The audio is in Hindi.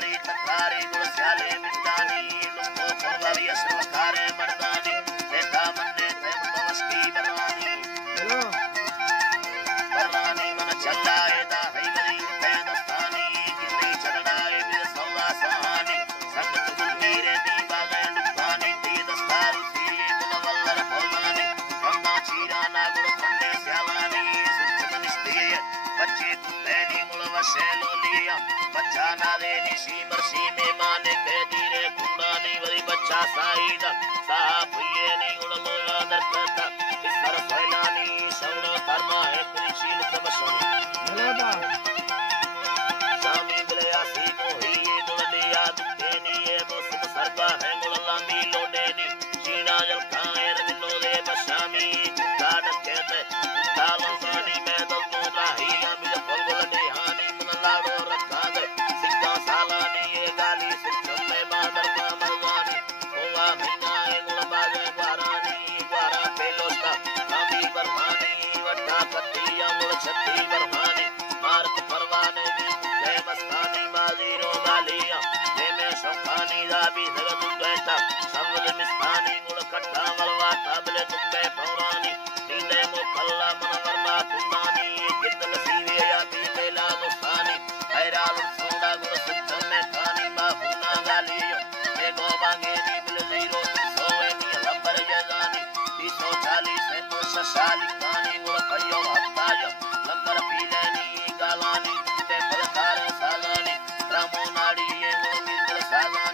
तकारी तकारी गुड़ स्याले मिटानी लुको फरवारी असल खारे मर्दानी देखा मन्ने थे मुतवस्की बरवानी बरवानी मन चलाए दा है बरी थे दस्तानी जिंदगी चढ़ाए बिल सौदा सहानी संगत गुलमीरे दी बागे लुकानी ती दस्तारू सीरी मुनवल्लर फौलानी बंदा चीरा ना गुड़ खंडे स्यालानी सुच मनिस्ती बच्चे कुत्तेनी मुलवशे लोलिया बच्चा ना दे निशी मरसी में माने के धीरे कुंडानी वरी बच्चा साईदा साहब ये नी उड़लो यादर करता इस तरह फैलानी सवड़ो धर्मा है कृषि तबसनी सामी बिलया सी मोही ये दुललिया दुखेनी ये मौसम सरगा है मुलला मी लोडेनी चीना जल खाए रंगलो दे बशामी काट कहते तालों सानी में दल तो राही अमी फलवल दे हानी मुनलाड़ो रखा दे सिक्का सालानी ये गाली सिक्कम में बादर का मलवानी होगा भिंगा गुल बागे ग्वारानी ग्वारा पेलोस्ता कामी बरहानी वड्डा कत्तिया मुल छत्ती बरहानी मारत परवाने ले मस्तानी माजीरो गालिया ले में शौखानी दाबी जगत बैठा समद मिस्तानी गुल कट्टा मलवा ताबले तुंबे फौरानी नींदे मुखल्ला मनवरना कुंदानी कितल सीवे या बीते ला दुस्तानी हैराल सोडा गुल सिद्धम में खानी माफूना गालियो ये गोबांगे नी बिल जीरो सोए नी लंबर जजानी 340 से तो ससाली खानी गुल कयो हत्ताया लंबर पीले नी गालानी ते फलकार सालानी रामो नाड़ी ये गुल मिल सालानी